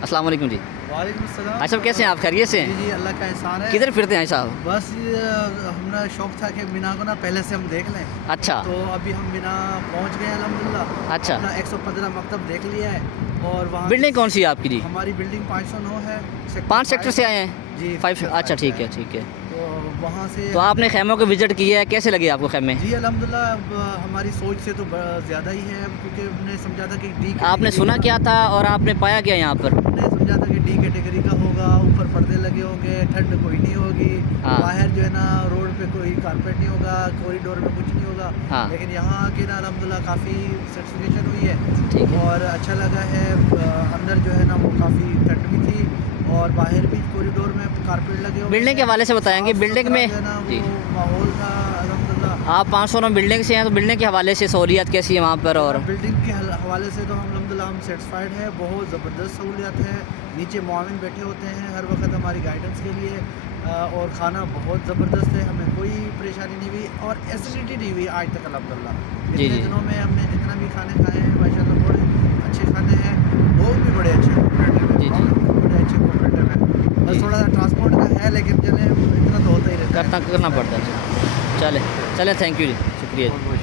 अस्सलाम वालेकुम जी। वालेकुम अस्सलाम। अच्छा साहब कैसे हैं आप, खैरियत से हैं? जी जी, अल्लाह का एहसान है। किधर फिरते हैं साहब? बस ये हमारा शौक था कि मीना को ना पहले से हम देख लें। अच्छा तो अभी हम मीना पहुंच गए अल्हम्दुलिल्लाह। अच्छा। अपना 115 मकतब देख लिया है और वहाँ बिल्डिंग कौन सी है आपकी जी? हमारी बिल्डिंग 509 है। 5 सेक्टर से आए हैं? जी 5। अच्छा ठीक है ठीक है। तो वहाँ से तो आपने खैमों को विजिट किया है, कैसे लगे आपको खैमे? जी अल्हम्दुलिल्लाह। अब हमारी सोच से तो ज़्यादा ही है, क्योंकि हमने समझा था कि डी आपने सुना क्या था और आपने पाया क्या यहाँ पर? हमने समझा था कि डी कैटेगरी का होगा, ऊपर पर्दे लगे होंगे, ठंड कोई नहीं होगी, हाँ। बाहर जो है ना रोड पे कोई कारपेट नहीं होगा, कॉरिडोर में कुछ नहीं होगा। हाँ। लेकिन यहाँ आके ना अल्हम्दुलिल्लाह काफ़ी सेटिस्फिकेशन हुई है। ठीक है। और अच्छा लगा है। अंदर जो है ना वो काफ़ी ठंड भी थी और बाहर भी कॉरिडोर में कारपेट लगे हुए बिल्डिंग के हवाले से बताएंगे, बिल्डिंग में जो है ना जी वो माहौल था अल्हम्दुलिल्लाह। आप 509 बिल्डिंग से हैं, तो बिल्डिंग के हवाले से सहूलियत कैसी है वहाँ पर? और बिल्डिंग के हवाले से तो हम अल्हम्दुलिल्लाह हम सेटिस्फाइड है। बहुत ज़बरदस्त सहूलियत है। नीचे मुआविन बैठे होते हैं हर वक्त हमारी गाइडेंस के लिए। और खाना बहुत ज़बरदस्त है, हमें कोई परेशानी नहीं हुई और एसिडिटी नहीं हुई आज तक अल्हम्दुलिल्लाह। जी, इतने जी। दिनों में हमने जितना भी खाने खाए हैं माशाल्लाह बड़े अच्छे खाने हैं। लोग भी बड़े अच्छे कोऑपरेटिव जी, हैं, जी। बड़े अच्छे कोऑपरेटिव हैं। बस जी। थोड़ा सा ट्रांसपोर्ट का है, लेकिन चले इतना तो होता ही रहता है। करना पड़ता है। चले चले, थैंक यू जी, शुक्रिया जी।